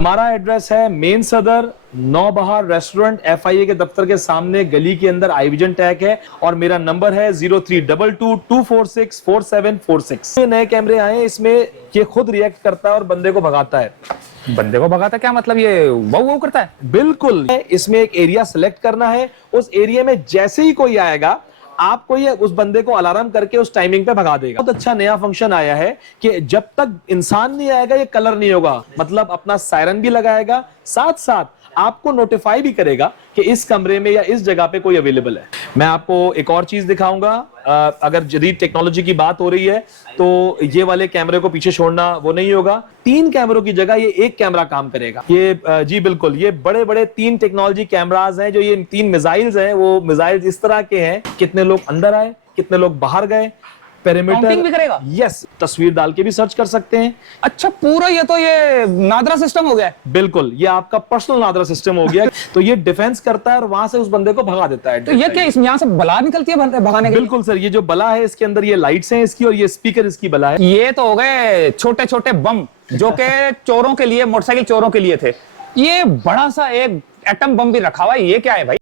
हमारा एड्रेस है मेन सदर, नौबहार रेस्टोरेंट, FIA के दफ्तर के सामने गली के अंदर आईविजन टैग है और मेरा नंबर है 032224644746। ये नए कैमरे आए, इसमें ये खुद रिएक्ट करता है और बंदे को भगाता है। बंदे को भगाता क्या मतलब, ये वाव वाव करता है? बिल्कुल। इसमें एक एरिया सेलेक्ट करना है, उस एरिया में जैसे ही कोई आएगा आपको ये उस बंदे को अलार्म करके उस टाइमिंग पे भगा देगा। बहुत अच्छा नया फंक्शन आया है कि जब तक इंसान नहीं आएगा ये कलर नहीं होगा, मतलब अपना सायरन भी लगाएगा, साथ साथ आपको नोटिफाई भी करेगा कि इस कमरे में या इस जगह पे कोई अवेलेबल है। मैं आपको एक और चीज दिखाऊंगा। अगर जदीद टेक्नोलॉजी की बात हो रही है तो ये वाले कैमरे को पीछे छोड़ना वो नहीं होगा। 3 कैमरों की जगह ये एक कैमरा काम करेगा। ये जी बिल्कुल, ये बड़े बड़े 3 टेक्नोलॉजी कैमराज हैं। जो ये 3 मिसाइल्स हैं, वो मिसाइल्स इस तरह के हैं, कितने लोग अंदर आए, कितने लोग बाहर गए, काउंटिंग भी करेगा। यस, तस्वीर डाल के भी सर्च कर सकते हैं। अच्छा, पूरा ये तो ये नादरा सिस्टम हो गया। बिल्कुल, ये आपका पर्सनल नादरा सिस्टम हो गया। तो ये डिफेंस करता है और वहां से उस बंदे को भगा देता है। तो ये क्या इसमें यहाँ से बला निकलती है भगाने के? बिल्कुल सर, ये जो बला है इसके अंदर ये लाइट्स हैं इसकी और ये स्पीकर इसकी बला है। ये तो हो गए छोटे छोटे बम जो के चोरों के लिए, मोटरसाइकिल चोरों के लिए थे। ये बड़ा सा एक एटम बम भी रखा हुआ है, ये क्या है भाई?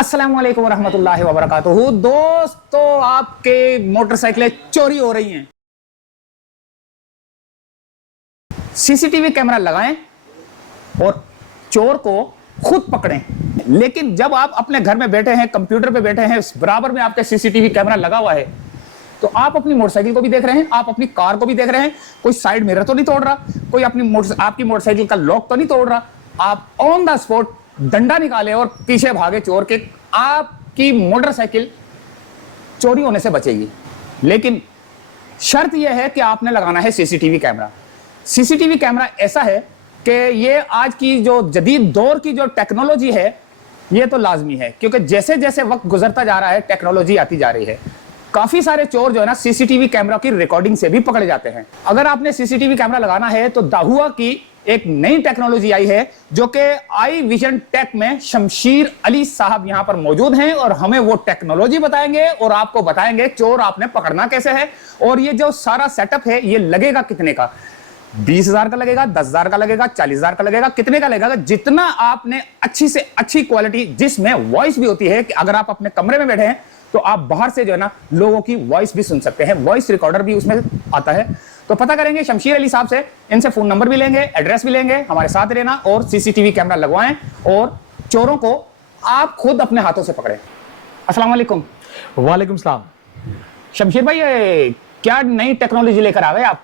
अस्सलामुअलैकुम वरहमतुल्लाहि वबरकातुहू। दोस्तों, आपके मोटरसाइकिलें चोरी हो रही हैं, सीसीटीवी कैमरा लगाएं और चोर को खुद पकड़ें। लेकिन जब आप अपने घर में बैठे हैं, कंप्यूटर पे बैठे हैं, बराबर में आपके सीसीटीवी कैमरा लगा हुआ है, तो आप अपनी मोटरसाइकिल को भी देख रहे हैं, आप अपनी कार को भी देख रहे हैं, कोई साइड मिरर तो नहीं तोड़ रहा, कोई आपकी मोटरसाइकिल का लॉक तो नहीं तोड़ रहा। आप ऑन द स्पॉट डंडा निकाले और पीछे भागे चोर के, आपकी मोटरसाइकिल चोरी होने से बचेगी। लेकिन शर्त यह है कि आपने लगाना है सीसीटीवी कैमरा। सीसीटीवी कैमरा ऐसा है कि ये आज की जो जदीद दौर की जो टेक्नोलॉजी है, ये तो लाजमी है, क्योंकि जैसे जैसे वक्त गुजरता जा रहा है टेक्नोलॉजी आती जा रही है। काफी सारे चोर जो है ना सीसीटीवी कैमरा की रिकॉर्डिंग से भी पकड़े जाते हैं। अगर आपने सीसीटीवी कैमरा लगाना है तो दाहुआ की एक नई टेक्नोलॉजी आई है, जो कि आई विजन टेक में शमशीर अली साहब यहां पर मौजूद हैं और हमें वो टेक्नोलॉजी बताएंगे और आपको बताएंगे चोर आपने पकड़ना कैसे है। और ये जो सारा सेटअप है ये लगेगा कितने का? 20,000 का लगेगा, 10,000 का लगेगा, 40,000 का लगेगा, कितने का लगेगा? जितना आपने अच्छी से अच्छी क्वालिटी, जिसमें वॉइस भी होती है कि अगर आप अपने कमरे में बैठे हैं तो आप बाहर से जो है ना लोगों की वॉइस भी सुन सकते हैं, वॉइस रिकॉर्डर भी उसमें आता है। तो पता करेंगे शमशीर अली साहब से, इनसे फोन नंबर भी लेंगे, एड्रेस भी लेंगे। हमारे साथ रहना और सीसीटीवी कैमरा लगवाएं और चोरों को आप खुद अपने हाथों से पकड़ें। अस्सलाम वालेकुम। वालेकुम सलाम। शमशीर भाई, ये क्या नई टेक्नोलॉजी लेकर आ गए आप?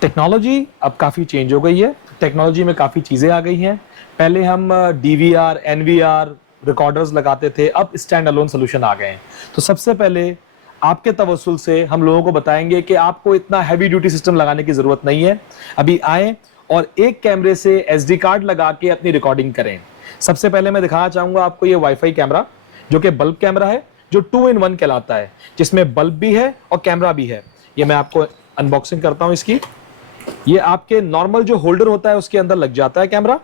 टेक्नोलॉजी अब काफी चेंज हो गई है। टेक्नोलॉजी में काफी चीजें आ गई हैं। पहले हम DVR, NVR रिकॉर्डर्स लगाते थे, अब स्टैंड अलोन सोल्यूशन आ गए हैं। तो सबसे पहले आपके तवस्सुल से हम लोगों को बताएंगे कि आपको इतना हैवी ड्यूटी सिस्टम लगाने की जरूरत नहीं है। अभी आए और एक कैमरे से SD कार्ड लगा के अपनी रिकॉर्डिंग करें। सबसे पहले मैं दिखाना चाहूंगा आपको ये वाईफाई कैमरा, जो कि बल्ब कैमरा है, जो 2 in 1 कहलाता है, जिसमें बल्ब भी है और कैमरा भी है। ये मैं आपको अनबॉक्सिंग करता हूं इसकी। ये आपके नॉर्मल जो होल्डर होता है उसके अंदर लग जाता है कैमरा,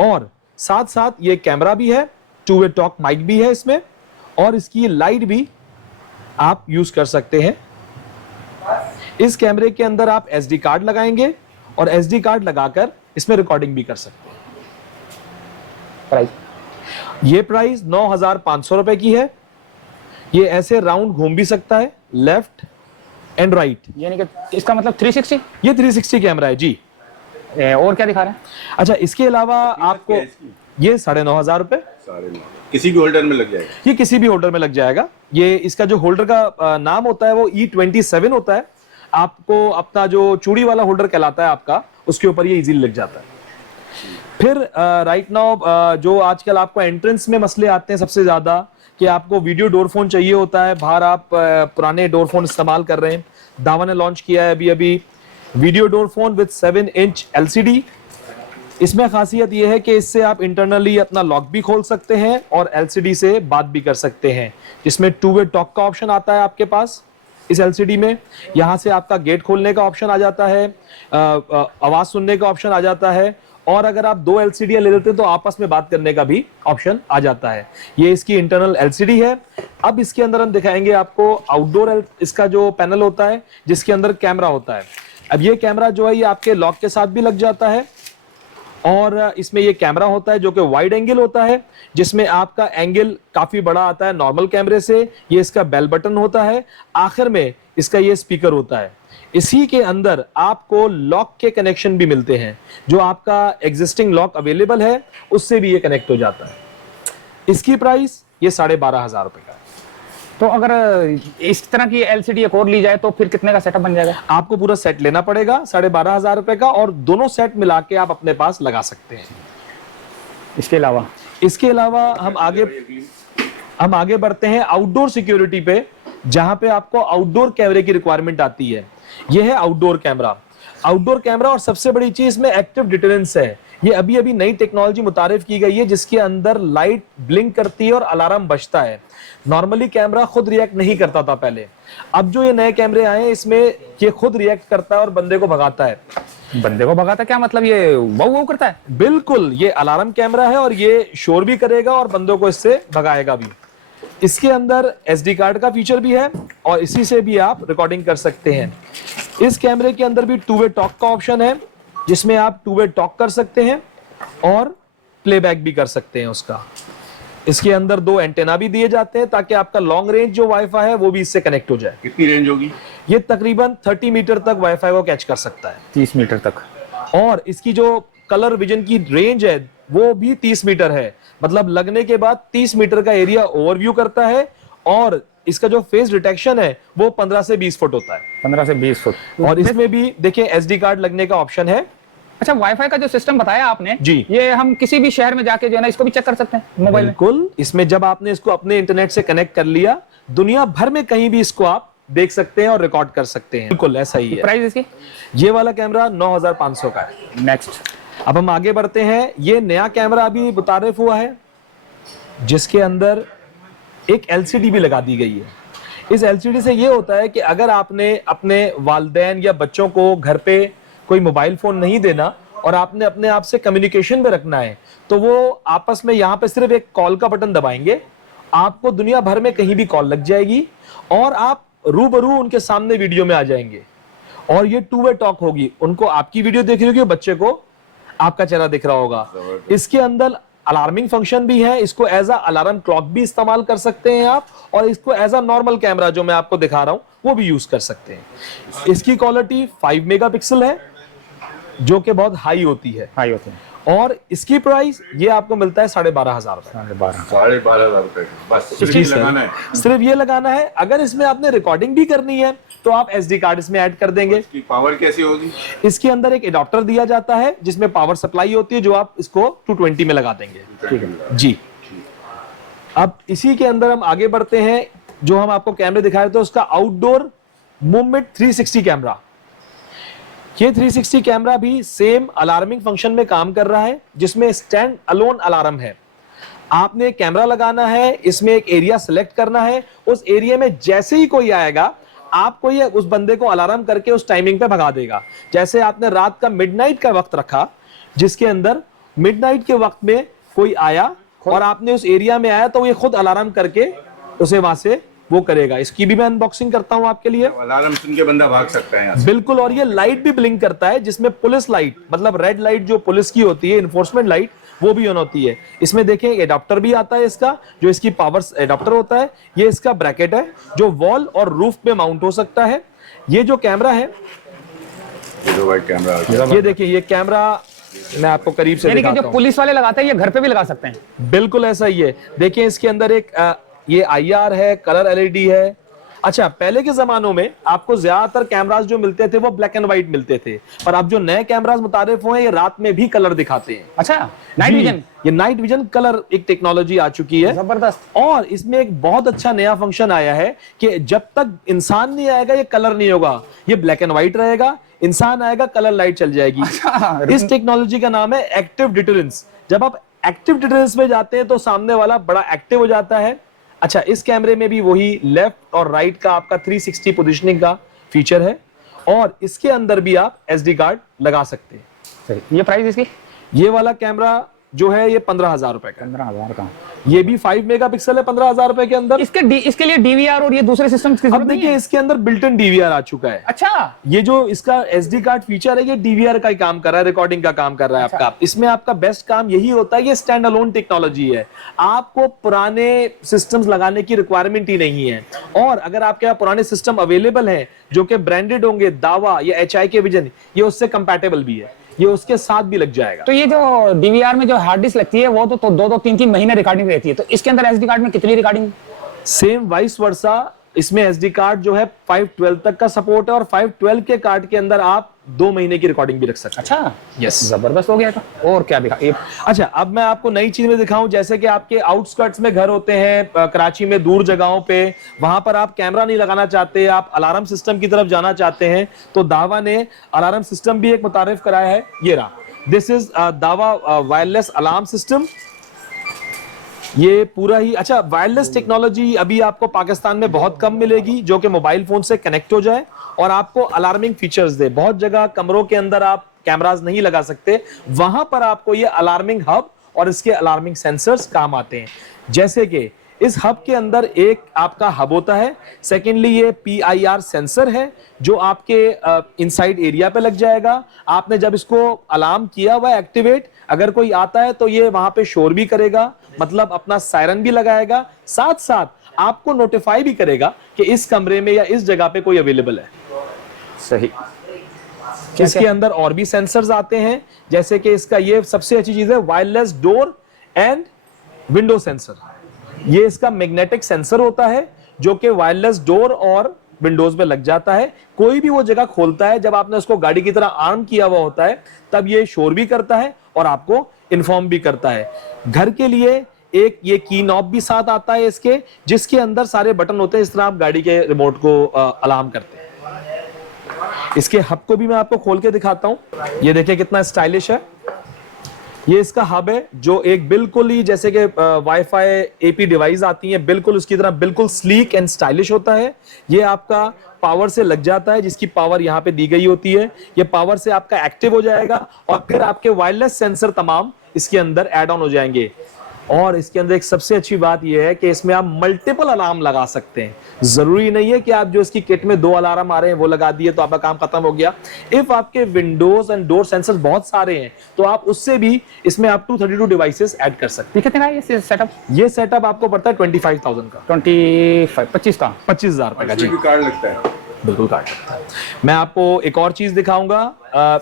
और साथ साथ ये कैमरा भी है, 2-वे टॉक माइक भी है इसमें, और इसकी लाइट भी आप यूज कर सकते हैं। इस कैमरे के अंदर आप SD कार्ड लगाएंगे और SD कार्ड लगाकर इसमें रिकॉर्डिंग भी कर सकते हैं। प्राइस? ये प्राइस 9,500 रुपए की है। ये ऐसे राउंड घूम भी सकता है, लेफ्ट एंड राइट, यानी कि इसका मतलब 360? ये 360 कैमरा है जी। और क्या दिखा रहे हैं? अच्छा, इसके अलावा आपको ये 9,500 रुपए किसी भी होल्डर में लग जाएगा। ये किसी भी होल्डर में लग जाएगा। ये इसका जो होल्डर का नाम होता है वो E27 होता है। आपको अपना जो चूड़ी वाला होल्डर कहलाता है आपका, उसके ऊपर ये इजीली लग जाता है। फिर राइट नाउ जो आजकल आपको एंट्रेंस में मसले आते हैं सबसे ज्यादा, कि आपको वीडियो डोर फोन चाहिए होता है, बाहर आप पुराने डोर फोन इस्तेमाल कर रहे हैं। दावा ने लॉन्च किया है अभी video door phone with 7 inch LCD। इसमें खासियत यह है कि इससे आप इंटरनली अपना लॉक भी खोल सकते हैं और LCD से बात भी कर सकते हैं, जिसमें 2-वे टॉक का ऑप्शन आता है आपके पास। इस एलसीडी में। यहाँ से आपका गेट खोलने का ऑप्शन आ जाता है, आवाज सुनने का ऑप्शन आ जाता है, और अगर आप 2 एलसीडी ले लेते हैं तो आपस में बात करने का भी ऑप्शन आ जाता है। ये इसकी इंटरनल एलसीडी है। अब इसके अंदर हम दिखाएंगे आपको आउटडोर इसका जो पैनल होता है, जिसके अंदर कैमरा होता है। अब ये कैमरा जो है ये आपके लॉक के साथ भी लग जाता है, और इसमें ये कैमरा होता है जो कि वाइड एंगल होता है, जिसमें आपका एंगल काफी बड़ा आता है नॉर्मल कैमरे से। ये इसका बेल बटन होता है, आखिर में इसका ये स्पीकर होता है। इसी के अंदर आपको लॉक के कनेक्शन भी मिलते हैं, जो आपका एग्जिस्टिंग लॉक अवेलेबल है उससे भी ये कनेक्ट हो जाता है। इसकी प्राइस ये 12,500 रुपए का है। तो अगर इस तरह की एलसीडी एक और ली जाए तो फिर कितने का सेटअप बन जाएगा? आपको पूरा सेट लेना पड़ेगा 12,500 रुपए का, और दोनों सेट मिला के आप अपने पास लगा सकते हैं। इसके अलावा हम आगे बढ़ते हैं आउटडोर सिक्योरिटी पे, जहां पे आपको आउटडोर कैमरे की रिक्वायरमेंट आती है। यह है आउटडोर कैमरा, और सबसे बड़ी चीज इसमें एक्टिव डिटेरेंस है। ये अभी अभी नई टेक्नोलॉजी मुतारिफ की गई है, जिसके अंदर लाइट ब्लिंक करती है और अलार्म बजता है। नॉर्मली कैमरा खुद रिएक्ट नहीं करता था पहले, अब जो ये नए कैमरे आए हैं इसमें ये खुद रिएक्ट करता है और बंदे को भगाता है। बंदे को भगाता क्या मतलब? ये वो करता है? बिल्कुल, ये अलार्म कैमरा है और ये शोर भी करेगा और बंदों को इससे भगाएगा भी। इसके अंदर SD कार्ड का फीचर भी है, और इसी से भी आप रिकॉर्डिंग कर सकते हैं। इस कैमरे के अंदर भी 2 वे टॉक का ऑप्शन है, जिसमें आप 2 वे टॉक कर सकते हैं और प्लेबैक भी कर सकते हैं उसका। इसके अंदर 2 एंटेना भी दिए जाते हैं, ताकि आपका लॉन्ग रेंज जो वाईफाई है वो भी इससे कनेक्ट हो जाए। कितनी रेंज होगी? ये तकरीबन 30 मीटर तक वाईफाई को कैच कर सकता है। 30 मीटर तक। और इसकी जो कलर विजन की रेंज है वो भी 30 मीटर है, मतलब लगने के बाद 30 मीटर का एरिया ओवरव्यू करता है, और इसका जो फेस डिटेक्शन है वो 15 से 20 फुट होता है। 15 से 20 फुट। और इसमें भी देखिए SD कार्ड लगने का ऑप्शन है। अच्छा, वाईफाई का जो सिस्टम बताया आपने जी, ये हम किसी भी शहर में जाके जो है ना इसको भी चेक कर सकते हैं मोबाइल में? बिल्कुल, इसमें जब आपने इसको अपने इंटरनेट से कनेक्ट कर लिया, दुनिया भर में कहीं भी इसको आप देख सकते हैं और रिकॉर्ड कर सकते हैं। बिल्कुल ऐसा ही है। प्राइस इसकी? ये वाला कैमरा 9,500 का है। नेक्स्ट, अब हम आगे बढ़ते हैं। ये नया कैमरा अभी मुतारिफ हुआ है, जिसके अंदर एक LCD भी लगा दी गई है। इस LCD से ये होता है कि अगर आपने अपने वालिदैन या बच्चों को घर पे कोई मोबाइल फोन नहीं देना और आपने अपने आप से कम्युनिकेशन में रखना है, तो वो आपस में यहाँ पे सिर्फ एक कॉल का बटन दबाएंगे, आपको दुनिया भर में कहीं भी कॉल लग जाएगी और आप रूबरू उनके सामने वीडियो में आ जाएंगे। और ये 2 वे टॉक होगी, उनको आपकी वीडियो देख रही होगी, बच्चे को आपका चेहरा दिख रहा होगा। इसके अंदर अलार्मिंग फंक्शन भी है, इसको एज अ अलार्म क्लॉक भी इस्तेमाल कर सकते हैं आप, और इसको एज अ नॉर्मल कैमरा जो मैं आपको दिखा रहा हूं वो भी यूज कर सकते हैं। इसकी क्वालिटी 5 मेगापिक्सल है, जो कि बहुत हाई होती है। और इसकी प्राइस ये आपको मिलता है 12,500 रुपए। 12,500 रुपए बस सिर्फ ये लगाना है? सिर्फ ये लगाना है। अगर इसमें आपने रिकॉर्डिंग भी करनी है तो आप SD कार्ड इसमें ऐड कर देंगे। इसकी पावर कैसी होगी? इसके अंदर एक एडाप्टर दिया जाता है जिसमें पावर सप्लाई होती है, जो आप इसको 220 में लगा देंगे। ठीक है जी। अब इसी के अंदर हम आगे बढ़ते हैं। जो हम आपको कैमरे दिखा रहे थे उसका आउटडोर मूवमेंट 360 कैमरा। ये 360 कैमरा भी सेम अलार्मिंग फंक्शन में काम कर रहा है, जिसमें स्टैंड अलोन अलार्म है। आपने कैमरा लगाना है, इसमें एक एरिया सेलेक्ट करना है, उस एरिया में जैसे ही कोई आएगा आपको ये उस बंदे को अलार्म करके उस टाइमिंग पे भगा देगा। जैसे आपने रात का मिडनाइट का वक्त रखा, जिसके अंदर मिडनाइट के वक्त में कोई आया और आपने उस एरिया में आया, तो ये खुद अलार्म करके उसे वहां से वो करेगा। इसकी भी मैं अनबॉक्सिंग करता हूं आपके लिए। अलार्म सुन के बंदा भाग सकता है यहाँ से। बिल्कुल, और ये लाइट भी ब्लिंक करता है, जिसमें पुलिस लाइट, मतलब रेड लाइट जो पुलिस की होती है, इन्फोर्समेंट लाइट, वो भी ऑन होती है। इसमें देखें एडाप्टर भी आता है इसका, जो इसकी पावर एडाप्टर होता है। ये इसका ब्रैकेट है जो वॉल और रूफ पे माउंट हो सकता है। ये जो कैमरा है, जो वाइट कैमरा, ये देखिए, ये कैमरा मैं आपको करीब से दिखाता हूं। जो पुलिस वाले लगाते हैं ये घर पे भी लगा सकते हैं? बिल्कुल ऐसा ही है। देखिए इसके अंदर एक ये IR है, कलर LED है। अच्छा, पहले के जमानों में आपको ज्यादातर कैमरास जो मिलते थे वो ब्लैक एंड व्हाइट मिलते थे, पर अब जो नए कैमरास मुतारिफ हुए हैं ये रात में भी कलर दिखाते हैं। अच्छा, नाइट विजन? ये नाइट विजन कलर एक टेक्नोलॉजी आ चुकी है, जबरदस्त। और इसमें एक बहुत अच्छा नया फंक्शन आया है कि जब तक इंसान नहीं आएगा ये कलर नहीं होगा, ये ब्लैक एंड व्हाइट रहेगा। इंसान आएगा, कलर लाइट चल जाएगी। इस टेक्नोलॉजी का नाम है एक्टिव डिटरेंस। जब आप एक्टिव डिटरेंस में जाते हैं तो सामने वाला बड़ा एक्टिव हो जाता है, अच्छा, इस कैमरे में भी वही लेफ्ट और राइट का आपका 360 पोजीशनिंग का फीचर है और इसके अंदर भी आप SD कार्ड लगा सकते हैं। सही। ये प्राइस इसकी? ये वाला कैमरा जो है ये 15,000 रुपए का। 15,000 का। ये भी 5 मेगापिक्सल है 15,000 रुपए के अंदर। इसके लिए DVR और ये दूसरे सिस्टम की अब जरूरत नहीं देखिए है? इसके अंदर बिल्ट इन DVR आ चुका है। अच्छा, ये जो इसका SD कार्ड फीचर है ये DVR का ही काम कर रहा है, रिकॉर्डिंग का काम कर रहा है आपका। इसमें आपका बेस्ट काम यही होता है, ये स्टैंड अलोन टेक्नोलॉजी है, आपको पुराने सिस्टम्स लगाने की रिक्वायरमेंट ही नहीं है। और अगर आपके यहाँ पुराने सिस्टम अवेलेबल हैं जो कि ब्रांडेड होंगे, दावा या HIK विजन, ये उससे कंपैटिबल भी है, ये उसके साथ भी लग जाएगा। तो ये जो DVR में जो हार्ड डिस्क लगती है वो तो 2-2, 3-3 महीने रिकॉर्डिंग रहती है, तो इसके अंदर SD कार्ड में कितनी रिकॉर्डिंग? सेम वाइस वर्सा, इसमें SD कार्ड जो है 512 तक का सपोर्ट है और 512 के कार्ड के अंदर आप 2 महीने की रिकॉर्डिंग भी रख सकते हैं। अच्छा, यस, जबरदस्त हो गया था। और क्या दिखा? अच्छा, अब मैं आपको नई चीज में दिखाऊं, जैसे कि आपके आउटस्कर्ट्स में घर होते हैं, कराची में दूर जगहों पे, वहां पर आप कैमरा नहीं लगाना चाहते, आप अलार्म सिस्टम की तरफ जाना चाहते हैं, तो दावा ने अलार्म सिस्टम भी एक मुतारिफ कराया है। ये रहा, दिस इज दावा वायरलेस अलार्म सिस्टम। ये पूरा ही, अच्छा, वायरलेस टेक्नोलॉजी अभी आपको पाकिस्तान में बहुत कम मिलेगी जो कि मोबाइल फोन से कनेक्ट हो जाए और आपको अलार्मिंग फीचर्स दे। बहुत जगह कमरों के अंदर आप कैमरास नहीं लगा सकते, वहां पर आपको ये अलार्मिंग हब और इसके अलार्मिंग सेंसर्स काम आते हैं। जैसे कि इस हब के अंदर एक आपका हब होता है, सेकेंडली ये PIR सेंसर है जो आपके इनसाइड एरिया पे लग जाएगा। आपने जब इसको अलार्म किया हुआ एक्टिवेट, अगर कोई आता है तो ये वहां पे शोर भी करेगा, मतलब अपना सायरन भी लगाएगा, साथ साथ आपको नोटिफाई भी करेगा कि इस कमरे में या इस जगह पे कोई अवेलेबल है। सही। इसके अंदर और भी सेंसर्स आते हैं, जैसे कि इसका ये सबसे अच्छी चीज है, wireless door and window sensor. ये इसका मैग्नेटिक सेंसर होता है जो कि वायरलेस डोर और विंडोज में लग जाता है। कोई भी वो जगह खोलता है, जब आपने उसको गाड़ी की तरह आर्म किया हुआ होता है, तब ये शोर भी करता है और आपको इन्फॉर्म भी करता है। घर के लिए एक ये की नॉब भी साथ आता है इसके, जिसके अंदर सारे बटन होते हैं, इस तरह आप गाड़ी के रिमोट को अलार्म करते हैं। इसके हब को भी मैं आपको खोल के दिखाता हूं। ये देखिए कितना स्टाइलिश है। ये इसका हब है जो एक बिल्कुल ही जैसे कि वाईफाई AP डिवाइस आती है, बिल्कुल उसकी तरह बिल्कुल स्लीक एंड स्टाइलिश होता है। ये आपका पावर से लग जाता है, जिसकी पावर यहाँ पे दी गई होती है। ये पावर से आपका एक्टिव हो जाएगा और फिर आपके वायरलेस सेंसर तमाम इसके अंदर ऐड ऑन हो जाएंगे। और इसके अंदर एक सबसे अच्छी बात यह है कि इसमें आप मल्टीपल अलार्म लगा सकते हैं। जरूरी नहीं है कि आप जो इसकी किट में 2 अलार्म आ रहे हैं वो लगा दिए तो आपका काम खत्म हो गया। इफ आपके विंडोज एंड डोर सेंसर्स बहुत सारे हैं तो आप उससे भी इसमें आप 232 डिवाइसेस ऐड कर सकते हैं। कितने का ये सेटअप? ये सेटअप आपको पड़ता है 25,000 का। 25 का? 25,000 रुपए का जी। कार्ड लगता है? बिल्कुल कार्ड लगता है। मैं आपको एक और चीज दिखाऊंगा।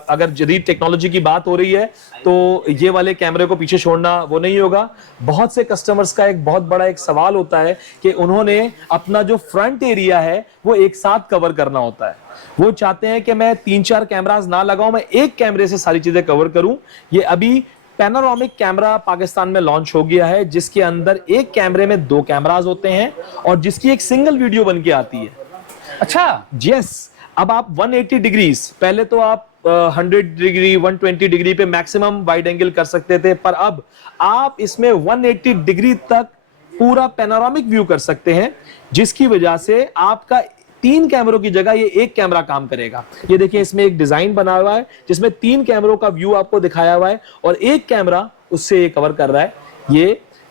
अगर जदीद टेक्नोलॉजी की बात हो रही है तो ये वाले कैमरे को पीछे छोड़ना वो नहीं होगा। बहुत से कस्टमर्स का एक बहुत बड़ा एक सवाल होता है कि उन्होंने अपना जो फ्रंट एरिया है वो एक साथ कवर करना होता है। वो चाहते हैं कि मैं 3-4 कैमरास ना लगाऊं, मैं एक कैमरे से सारी चीजें कवर करूं। ये अभी पैनोरामिक कैमरा पाकिस्तान में लॉन्च हो गया है, जिसके अंदर एक कैमरे में 2 कैमरास होते हैं और जिसकी एक सिंगल वीडियो बन के आती है। अच्छा, यस। अब आप 180 डिग्रीज, पहले तो आप 100 डिग्री 120 डिग्री पे मैक्सिमम वाइड एंगल कर सकते थे, पर अब आप इसमें 180 डिग्री तक पूरा पैनोरामिक व्यू कर सकते हैं, जिसकी वजह से आपका 3 कैमरों की जगह ये एक कैमरा काम करेगा। ये देखिए इसमें एक डिजाइन बना हुआ है जिसमें 3 कैमरों का व्यू आपको दिखाया हुआ है और एक कैमरा उससे ये कवर कर रहा है।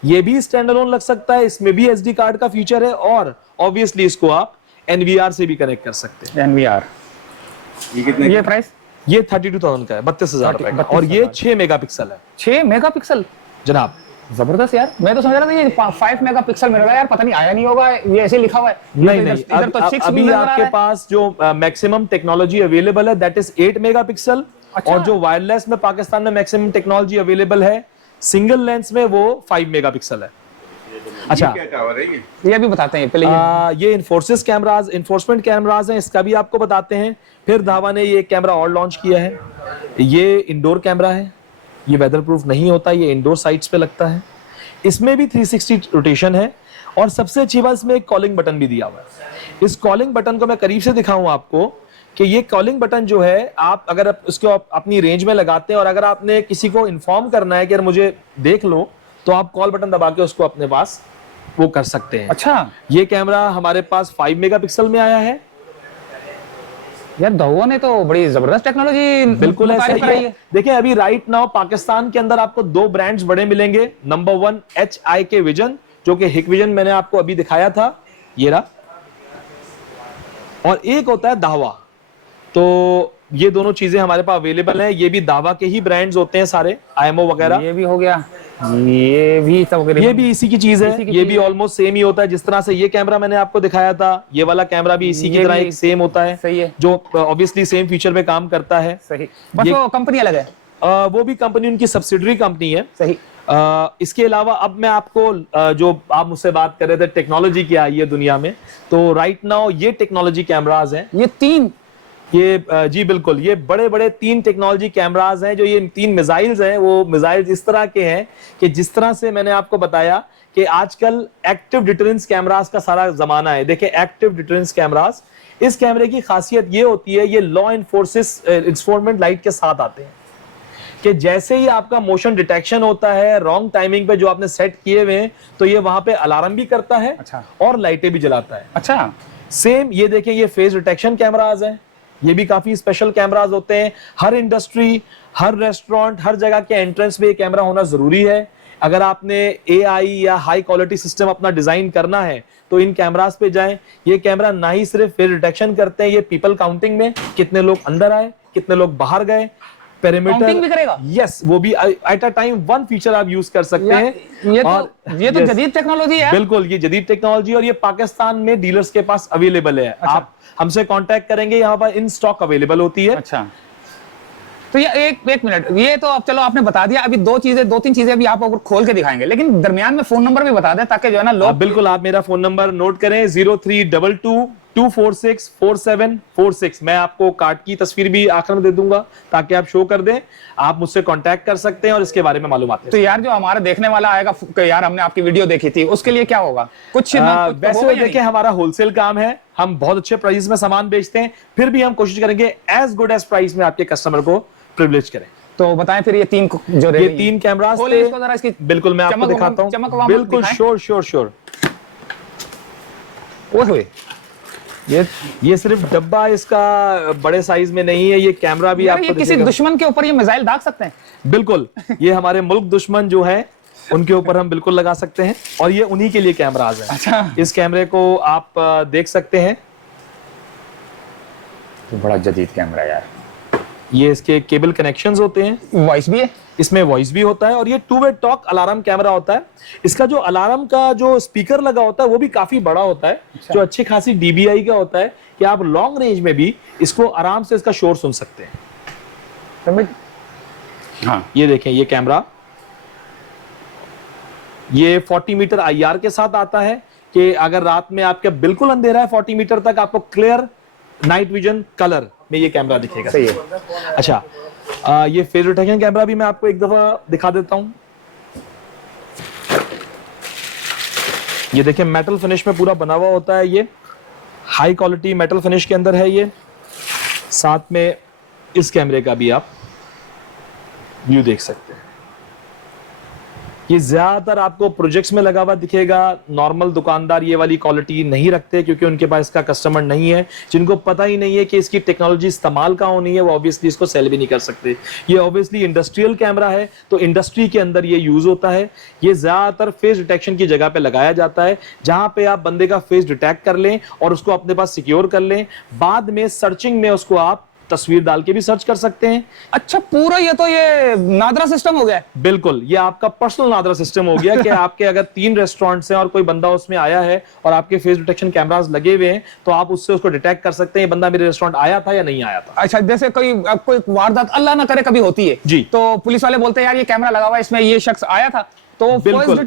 ये भी स्टैंड अलोन लग सकता है, इसमें भी SD कार्ड का फीचर है और ऑब्वियसली इसको आप NVR से भी कनेक्ट कर सकते हैं। NVR। ये कितने? ये प्राइस? ये 32,000 का है, 32,000 रुपए का, और ये 6 मेगापिक्सल है 6 मेगापिक्सल? जनाब। जबरदस्त यार। मैं तो समझ रहा था ये 5 मेगापिक्सल मिल रहा है यार, पता नहीं आया नहीं होगा, ये ऐसे लिखा हुआ है। नहीं, इधर तो 6 अभी आपके पास जो मैक्सिमम टेक्नोलॉजी अवेलेबल है दैट इज 8 मेगापिक्सल। अच्छा। और जो वायरलेस में पाकिस्तान में मैक्सिमम टेक्नोलॉजी अवेलेबल है सिंगल लेंस में वो 5 मेगापिक्सल है। अच्छा, क्या टावर है ये भी बताते हैं पहले। ये इन्फोर्समेंट कैमराज हैं, इसका भी आपको बताते हैं। फिर धावा ने ये कैमरा और लॉन्च किया है। ये इंडोर कैमरा है, ये वेदर प्रूफ नहीं होता, ये इंडोर साइट्स पे लगता है। इसमें भी 360 रोटेशन है और सबसे अच्छी बात इसमें एक कॉलिंग बटन भी दिया हुआ है। इस कॉलिंग बटन को मैं करीब से दिखाऊं आपको कि ये कॉलिंग बटन जो है, आप अगर उसको अपनी रेंज में लगाते हैं और अगर आपने किसी को इन्फॉर्म करना है कि यार मुझे देख लो, तो आप कॉल बटन दबा के उसको अपने पास वो कर सकते हैं। अच्छा, ये कैमरा हमारे पास 5 मेगापिक्सल में आया है। यार धवो ने तो बड़ी जबरदस्त टेक्नोलॉजी बिल्कुल ऐसा मुतारिफ ही कराई है। देखिए अभी राइट नाउ पाकिस्तान के अंदर आपको 2 ब्रांड्स बड़े मिलेंगे। नंबर 1 HIK विजन, जो कि हिक विजन मैंने आपको अभी दिखाया था, ये रहा, और एक होता है दावा। तो ये दोनों चीजें हमारे पास अवेलेबल हैं। ये भी दावा के ही ब्रांड्स होते हैं सारे, IMO वगैरह। ये भी हो गया, ये भी तकरीबन ये भी इसी की चीज है। इसी की ये चीज भी है। ऑलमोस्ट सेम ही होता है। जिस तरह से ये कैमरा मैंने आपको दिखाया था, ये वाला कैमरा भी इसी की ये तरह भी एक सेम होता है, सही है। जो ऑब्वियसली सेम फीचर पे काम करता है। सही, बस ये- वो कंपनी अलग है। वो भी कंपनी उनकी सब्सिडरी कंपनी है। सही। इसके अलावा अब मैं आपको जो आप मुझसे बात कर रहे थे टेक्नोलॉजी क्या आई है दुनिया में, तो राइट नाउ ये टेक्नोलॉजी कैमराज हैं। ये 3 ये जी बिल्कुल, ये बड़े बड़े 3 टेक्नोलॉजी कैमराज हैं। जो ये 3 मिसाइल्स हैं, वो मिसाइल्स इस तरह के हैं कि जिस तरह से मैंने आपको बताया कि आजकल एक्टिव डिटरेंस कैमरास का सारा जमाना है। देखिए एक्टिव डिटरेंस कैमरास, इस कैमरे की खासियत ये होती है, ये लॉ इन्फोर्समेंट लाइट के साथ आते हैं कि जैसे ही आपका मोशन डिटेक्शन होता है रॉन्ग टाइमिंग पे जो आपने सेट किए हुए हैं, तो ये वहां पे अलार्म भी करता है। अच्छा। और लाइटें भी जलाता है। अच्छा, सेम ये देखें, ये फेस डिटेक्शन कैमराज हैं। ये भी काफी स्पेशल कैमराज होते हैं। हर इंडस्ट्री, हर रेस्टोरेंट, हर जगह के एंट्रेंस पे ये कैमरा होना जरूरी है। अगर आपने AI या हाई क्वालिटी सिस्टम अपना डिजाइन करना है तो इन कैमरास पे जाएं। ये कैमरा ना ही सिर्फ फेस डिटेक्शन करते हैं, ये पीपल काउंटिंग में कितने लोग अंदर आए, कितने लोग बाहर गए, काउंटिंग भी करेगा। यस, वो भी एट अ टाइम 1 फीचर आप यूज कर सकते हैं। ये और तो yes, जदीद टेक्नोलॉजी है। बिल्कुल, ये जदीद टेक्नोलॉजी, और ये पाकिस्तान में डीलर्स के पास अवेलेबल है। अच्छा। आप हमसे कांटेक्ट करेंगे, यहाँ पर इन स्टॉक अवेलेबल होती है। अच्छा, तो ये एक मिनट, ये तो अब चलो आपने बता दिया। अभी 2-3 चीजें अभी आप खोल के दिखाएंगे, लेकिन दरमियान में फोन नंबर भी बता दें ताकि जो है ना लोग। बिल्कुल, आप मेरा फोन नंबर नोट करें, 032224644746। मैं आपको कार्ड की तस्वीर भी आखिर में दे दूंगा ताकि आप शो कर दें। आप मुझसे कांटेक्ट कर सकते हैं और इसके बारे में मालूमात तो यार जो हमारा देखने वाला आएगा कि यार हमने आपकी वीडियो देखी थी, उसके लिए क्या होगा? कुछ वैसे देखिए हमारा होलसेल काम है, हम बहुत अच्छे प्राइस में सामान बेचते हैं, फिर भी हम कोशिश करेंगे एज गुड एज प्राइस में आपके कस्टमर को प्रिविलेज करें। तो बताएं फिर ये 3 जो ये 3 कैमरास खोलें इसको जरा, इसकी बिल्कुल मैं आपको दिखाता हूँ। बिल्कुल श्योर। ओए ये सिर्फ डब्बा इसका बड़े साइज में नहीं है, ये कैमरा भी यार आपको ये किसी दिखेगा। दुश्मन के ऊपर ये मिसाइल दाग सकते हैं? बिल्कुल, ये हमारे मुल्क दुश्मन जो है उनके ऊपर हम बिल्कुल लगा सकते हैं, और ये उन्हीं के लिए कैमराज हैं। अच्छा, इस कैमरे को आप देख सकते हैं। तो बड़ा जदीद कैमरा यार। ये इसके केबल कनेक्शंस होते हैं, वॉइस भी है, इसमें वॉइस भी होता है, और ये 2 वे टॉक अलार्म कैमरा होता है। इसका जो अलार्म का जो स्पीकर लगा होता है वो भी काफी बड़ा होता है। जो अच्छी खासी DBI का होता है कि आप लॉन्ग रेंज में भी इसको आराम से इसका शोर सुन सकते हैं। समझ? हाँ, ये देखें, ये कैमरा ये 40 मीटर IR के साथ आता है कि अगर रात में आपके बिल्कुल अंधेरा है 40 मीटर तक, आपको क्लियर नाइट विजन कलर में ये कैमरा दिखेगा। सही है। अच्छा, ये फेस डिटेक्शन कैमरा भी मैं आपको एक दफा दिखा देता हूं। ये देखिए मेटल फिनिश में पूरा बना हुआ होता है, ये हाई क्वालिटी मेटल फिनिश के अंदर है ये। साथ में इस कैमरे का भी आप व्यू देख सकते हैं। ये ज्यादातर आपको प्रोजेक्ट्स में लगा हुआ दिखेगा। नॉर्मल दुकानदार ये वाली क्वालिटी नहीं रखते क्योंकि उनके पास इसका कस्टमर नहीं है, जिनको पता ही नहीं है कि इसकी टेक्नोलॉजी इस्तेमाल कहाँ होनी है, वो ऑब्वियसली इसको सेल भी नहीं कर सकते। ये ऑब्वियसली इंडस्ट्रियल कैमरा है, तो इंडस्ट्री के अंदर ये यूज होता है। ये ज्यादातर फेस डिटेक्शन की जगह पे लगाया जाता है, जहां पे आप बंदे का फेस डिटेक्ट कर लें और उसको अपने पास सिक्योर कर लें। बाद में सर्चिंग में उसको आप तस्वीर डाल के भी सर्च कर सकते हैं। अच्छा, पूरा ये तो ये नादरा सिस्टम हो गया। बिल्कुल, ये आपका पर्सनल नादरा सिस्टम हो गया कि आपके अगर 3 रेस्टोरेंट्स हैं और कोई बंदा उसमें आया है और आपके फेस डिटेक्शन कैमरास लगे हुए हैं, तो आप उससे उसको डिटेक्ट कर सकते हैं ये बंदा मेरे रेस्टोरेंट आया था या नहीं आया था। अच्छा, जैसे कोई वारदात अल्लाह ना करे कभी होती है जी, तो पुलिस वाले बोलते हैं यार ये कैमरा लगा हुआ है, इसमें ये शख्स आया था, तो बिल्कुल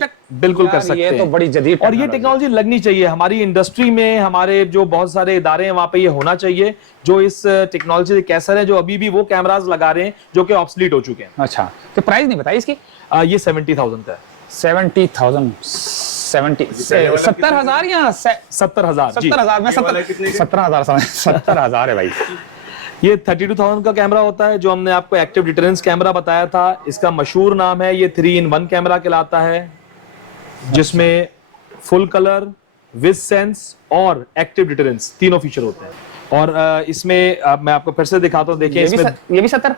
कर सकते हैं। ये तो बड़ी जदीद और ये टेक्नोलॉजी लगनी चाहिए हमारी इंडस्ट्री में। हमारे जो बहुत सारे इदारे हैं वहां पे ये होना चाहिए जो इस टेक्नोलॉजी से कैसर है, जो अभी भी वो कैमरास लगा रहे हैं जो कि ऑब्सलीट हो चुके हैं। अच्छा, तो प्राइस नहीं बताई इसकी? ये 70,000 का है। 70,000 70,000 या 70,000 70,000 में 70,000 70,000 है भाई। ये 32,000 का कैमरा होता है जो हमने आपको एक्टिव डिटरेंस कैमरा बताया था। इसका मशहूर नाम है, ये 3-in-1 कैमरा कहलाता है, जिसमें फुल कलर, विद सेंस और एक्टिव डिटरेंस, तीनों फीचर होते हैं। और इसमें मैं आपको फिर से दिखाता हूँ, देखिए इसमें ये भी 70?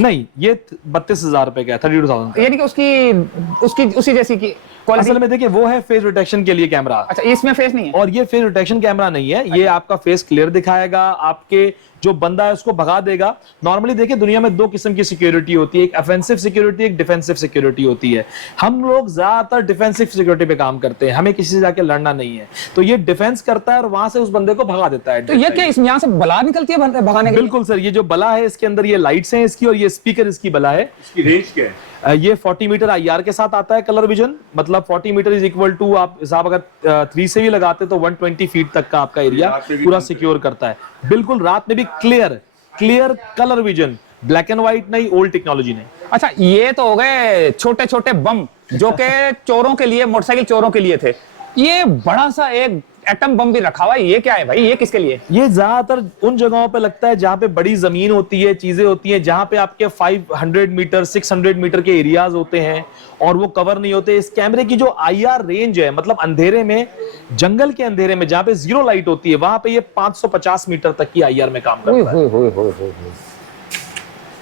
नहीं, ये 32,000 रुपए का है, 32,000। यानी कि उसकी उसी जैसी की क्वालिटी। असल में देखिए वो है फेस डिटेक्शन के लिए कैमरा। अच्छा, इसमें फेस नहीं है? और ये फेस डिटेक्शन कैमरा नहीं है, ये आपका फेस क्लियर दिखाएगा, आपके जो बंदा है उसको भगा देगा। नॉर्मली देखिए दुनिया में दो किस्म की सिक्योरिटी होती है, एक ऑफेंसिव सिक्योरिटी, एक डिफेंसिव सिक्योरिटी होती है। हम लोग ज्यादातर डिफेंसिव सिक्योरिटी पे काम करते हैं, हमें किसी से जाके लड़ना नहीं है, तो ये डिफेंस करता है और वहां से उस बंदे को भगा देता है। तो ये क्या इसमें यहाँ से बला निकलती है भगाने के लिए? बिल्कुल सर, ये जो बला है इसके अंदर ये लाइट्स हैं इसकी, और ये स्पीकर इसकी बला है। इसकी रेंज क्या है? ये 40 मीटर IR के साथ आता है कलर विजन, मतलब 40 मीटर इज इक्वल टू, आप हिसाब अगर 3 से भी लगाते तो 120 फीट तक का आपका एरिया पूरा सिक्योर करता है। बिल्कुल रात में भी clear colour vision, black and white नहीं, ओल्ड टेक्नोलॉजी नहीं। अच्छा, ये तो हो गए छोटे छोटे बम जो के चोरों के लिए, मोटरसाइकिल चोरों के लिए थे। ये बड़ा सा एक एटम बम भी रखा हुआ है, ये क्या है भाई? ये किसके लिए? ये ज्यादातर उन जगहों पे लगता है जहां पे बड़ी जमीन होती है, चीजें होती हैं, जहां पे आपके 500 मीटर 600 मीटर के एरियाज होते हैं और वो कवर नहीं होते। इस कैमरे की जो IR रेंज है, मतलब अंधेरे में, जंगल के अंधेरे में जहां पे जीरो लाइट होती है, वहां पे ये 550 मीटर तक की IR में काम करता है।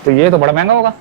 तो ये तो बड़ा महंगा होगा।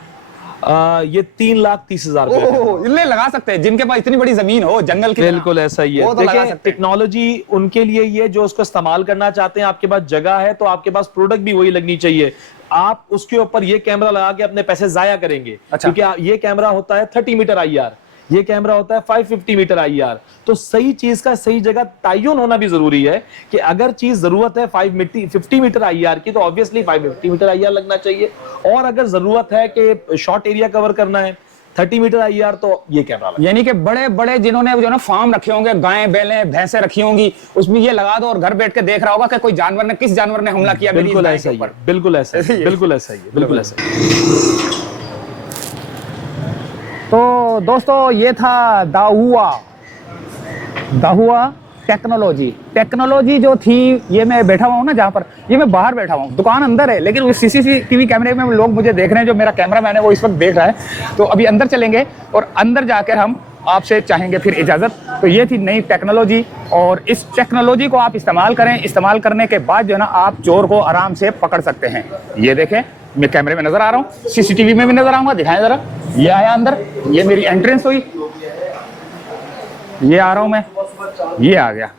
ये 3,30,000 इतने लगा सकते हैं जिनके पास इतनी बड़ी जमीन हो जंगल की। बिल्कुल ऐसा ही है। वो तो लगा देखिए सकते हैं। टेक्नोलॉजी उनके लिए ये जो उसको इस्तेमाल करना चाहते हैं, आपके पास जगह है तो आपके पास प्रोडक्ट भी वही लगनी चाहिए। आप उसके ऊपर ये कैमरा लगा के अपने पैसे जाया करेंगे। अच्छा। क्योंकि ये कैमरा होता है 30 मीटर IR, ये कैमरा होता है 550 मीटर IR। तो सही चीज का सही जगह तयन होना भी जरूरी है कि अगर चीज जरूरत है 50 मीटर IR की, तो ऑब्वियसली 550 मीटर IR लगना चाहिए। और अगर जरूरत है कि शॉर्ट एरिया कवर करना है 30 मीटर IR, तो ये कैमरा लगेगा। यानी कि बड़े बड़े जिन्होंने जो ना फार्म रखे होंगे, गायें बैलें भैंसें रखी होंगी, उसमें ये लगा दो और घर बैठ के देख रहा होगा कि कोई जानवर ने, किस जानवर ने हमला किया। बिल्कुल ऐसा ही है, बिल्कुल ऐसा ही है, बिल्कुल ऐसा ही है, बिल्कुल ऐसा ही है। तो दोस्तों ये था दाहुआ टेक्नोलॉजी जो थी। ये मैं बैठा हुआ हूँ ना जहाँ पर, ये मैं बाहर बैठा हुआ हूँ, दुकान अंदर है, लेकिन उस CCTV कैमरे में लोग मुझे देख रहे हैं। जो मेरा कैमरा मैन है वो इस वक्त देख रहा है। तो अभी अंदर चलेंगे और अंदर जाकर हम आपसे चाहेंगे फिर इजाजत। तो ये थी नई टेक्नोलॉजी, और इस टेक्नोलॉजी को आप इस्तेमाल करें। इस्तेमाल करने के बाद जो है ना, आप चोर को आराम से पकड़ सकते हैं। ये देखें, मैं कैमरे में नजर आ रहा हूँ, CCTV में भी नजर आऊंगा, दिखाएं जरा। ये आया अंदर, ये मेरी एंट्रेंस हुई, ये आ रहा हूं मैं, ये आ गया।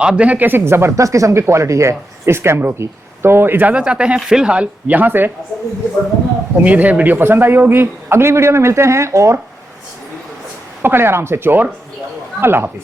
आप देखें कैसी जबरदस्त किस्म की क्वालिटी है इस कैमरों की। तो इजाजत चाहते हैं फिलहाल यहां से। उम्मीद है वीडियो पसंद आई होगी। अगली वीडियो में मिलते हैं और पकड़े आराम से चोर। अल्लाह हाफिज।